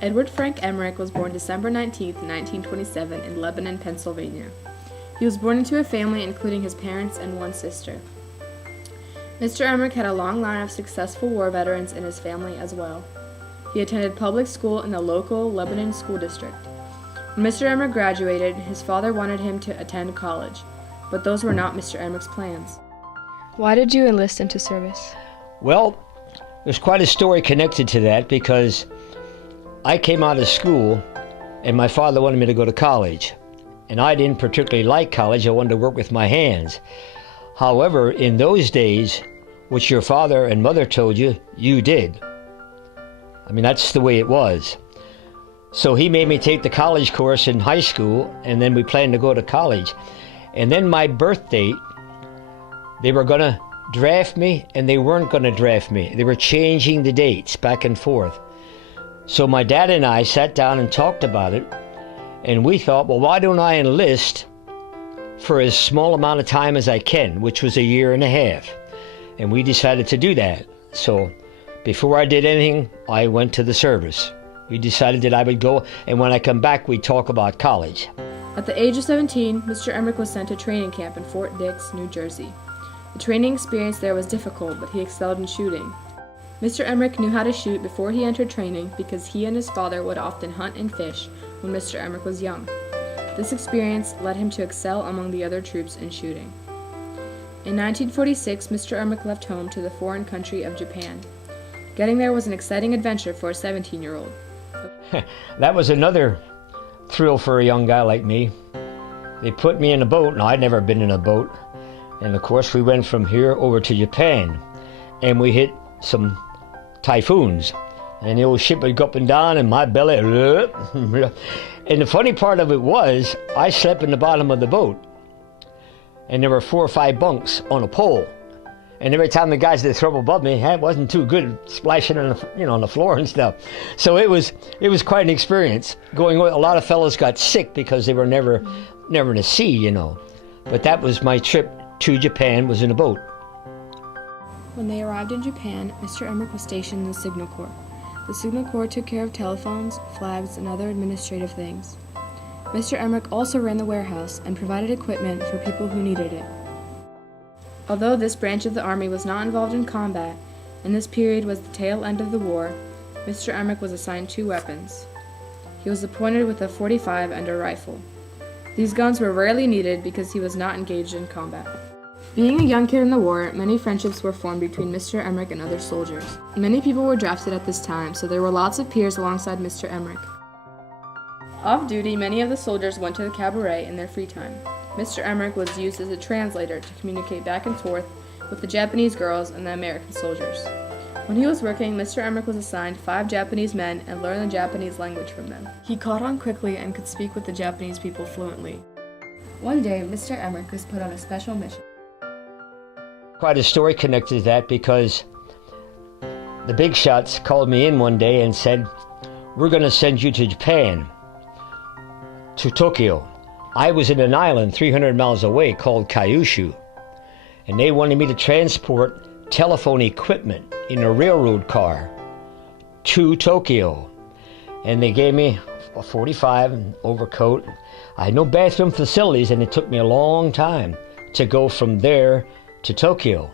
Edward Frank Emerich was born December 19, 1927, in Lebanon, Pennsylvania. He was born into a family including his parents and one sister. Mr. Emerich had a long line of successful war veterans in his family as well. He attended public school in the local Lebanon school district. When Mr. Emerich graduated, his father wanted him to attend college, but those were not Mr. Emerich's plans. Why did you enlist into service? Well, there's quite a story connected to that because I came out of school and my father wanted me to go to college. And I didn't particularly like college. I wanted to work with my hands. However, in those days, what your father and mother told you, you did. I mean, that's the way it was. So he made me take the college course in high school, and then we planned to go to college. And then my birth date, they were going to draft me, and they weren't going to draft me. They were changing the dates back and forth. So my dad and I sat down and talked about it, and we thought, well, why don't I enlist for as small amount of time as I can, which was a year and a half. And we decided to do that. So before I did anything, I went to the service. We decided that I would go, and when I come back, we'd talk about college. At the age of 17, Mr. Emerich was sent to training camp in Fort Dix, New Jersey. The training experience there was difficult, but he excelled in shooting. Mr. Emerich knew how to shoot before he entered training because he and his father would often hunt and fish when Mr. Emerich was young. This experience led him to excel among the other troops in shooting. In 1946, Mr. Emerich left home to the foreign country of Japan. Getting there was an exciting adventure for a 17-year-old. That was another thrill for a young guy like me. They put me in a boat, and I'd never been in a boat. And of course, we went from here over to Japan, and we hit some typhoons. And the old ship would go up and down, and my belly, and the funny part of it was, I slept in the bottom of the boat, and there were 4 or 5 bunks on a pole. And every time the guys that throw above me, it wasn't too good, splashing on the, on the floor and stuff. So it was quite an experience. A lot of fellows got sick because they were never in the sea, But that was my trip to Japan, was in a boat. When they arrived in Japan, Mr. Emerich was stationed in the Signal Corps. The Signal Corps took care of telephones, flags, and other administrative things. Mr. Emerich also ran the warehouse and provided equipment for people who needed it. Although this branch of the Army was not involved in combat, and this period was the tail end of the war, Mr. Emerich was assigned 2 weapons. He was appointed with a .45 and a rifle. These guns were rarely needed because he was not engaged in combat. Being a young kid in the war, many friendships were formed between Mr. Emerich and other soldiers. Many people were drafted at this time, so there were lots of peers alongside Mr. Emerich. Off duty, many of the soldiers went to the cabaret in their free time. Mr. Emerich was used as a translator to communicate back and forth with the Japanese girls and the American soldiers. When he was working, Mr. Emerich was assigned 5 Japanese men and learned the Japanese language from them. He caught on quickly and could speak with the Japanese people fluently. One day, Mr. Emerich was put on a special mission. Quite a story connected to that because the big shots called me in one day and said, we're going to send you to Japan, to Tokyo. I was in an island 300 miles away called Kyushu, and they wanted me to transport telephone equipment in a railroad car to Tokyo. And they gave me a .45 and overcoat. I had no bathroom facilities, and it took me a long time to go from there to Tokyo.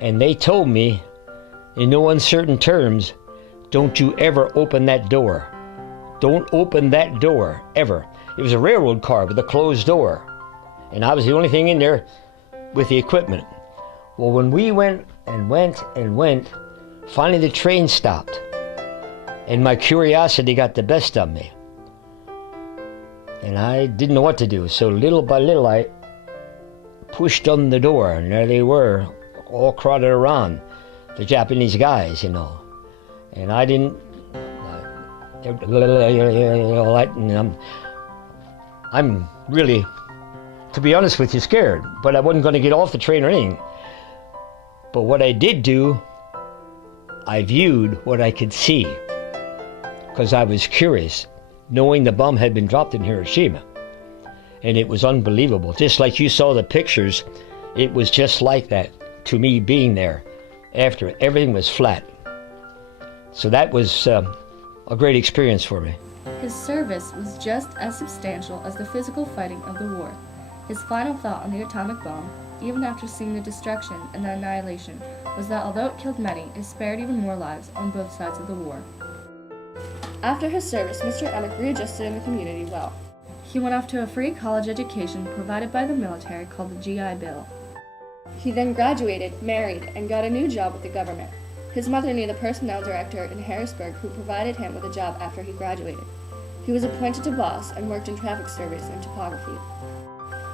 And they told me, in no uncertain terms, don't you ever open that door. Don't open that door, ever. It was a railroad car with a closed door, and I was the only thing in there with the equipment. Well, when we went, finally the train stopped, and my curiosity got the best of me. And I didn't know what to do, so little by little I pushed on the door, and there they were, all crowded around, the Japanese guys, And I didn't, I'm really, to be honest with you, scared, but I wasn't going to get off the train or anything. But what I did do, I viewed what I could see, because I was curious, knowing the bomb had been dropped in Hiroshima. And it was unbelievable. Just like you saw the pictures, it was just like that to me being there. After everything was flat. So that was a great experience for me. His service was just as substantial as the physical fighting of the war. His final thought on the atomic bomb, even after seeing the destruction and the annihilation, was that although it killed many, it spared even more lives on both sides of the war. After his service, Mr. Emerich readjusted in the community well. He went off to a free college education provided by the military called the GI Bill. He then graduated, married, and got a new job with the government. His mother knew the personnel director in Harrisburg who provided him with a job after he graduated. He was appointed to boss and worked in traffic service and topography.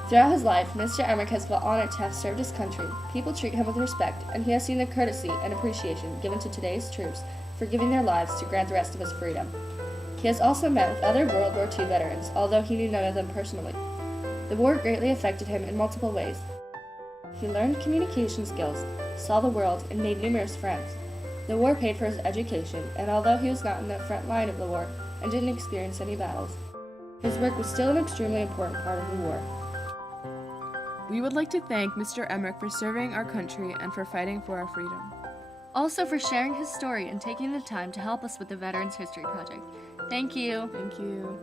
Throughout his life, Mr. Emerich has felt honored to have served his country. People treat him with respect, and he has seen the courtesy and appreciation given to today's troops for giving their lives to grant the rest of us freedom. He has also met with other World War II veterans, although he knew none of them personally. The war greatly affected him in multiple ways. He learned communication skills, saw the world, and made numerous friends. The war paid for his education, and although he was not in the front line of the war and didn't experience any battles, his work was still an extremely important part of the war. We would like to thank Mr. Emerich for serving our country and for fighting for our freedom. Also for sharing his story and taking the time to help us with the Veterans History Project. Thank you. Thank you.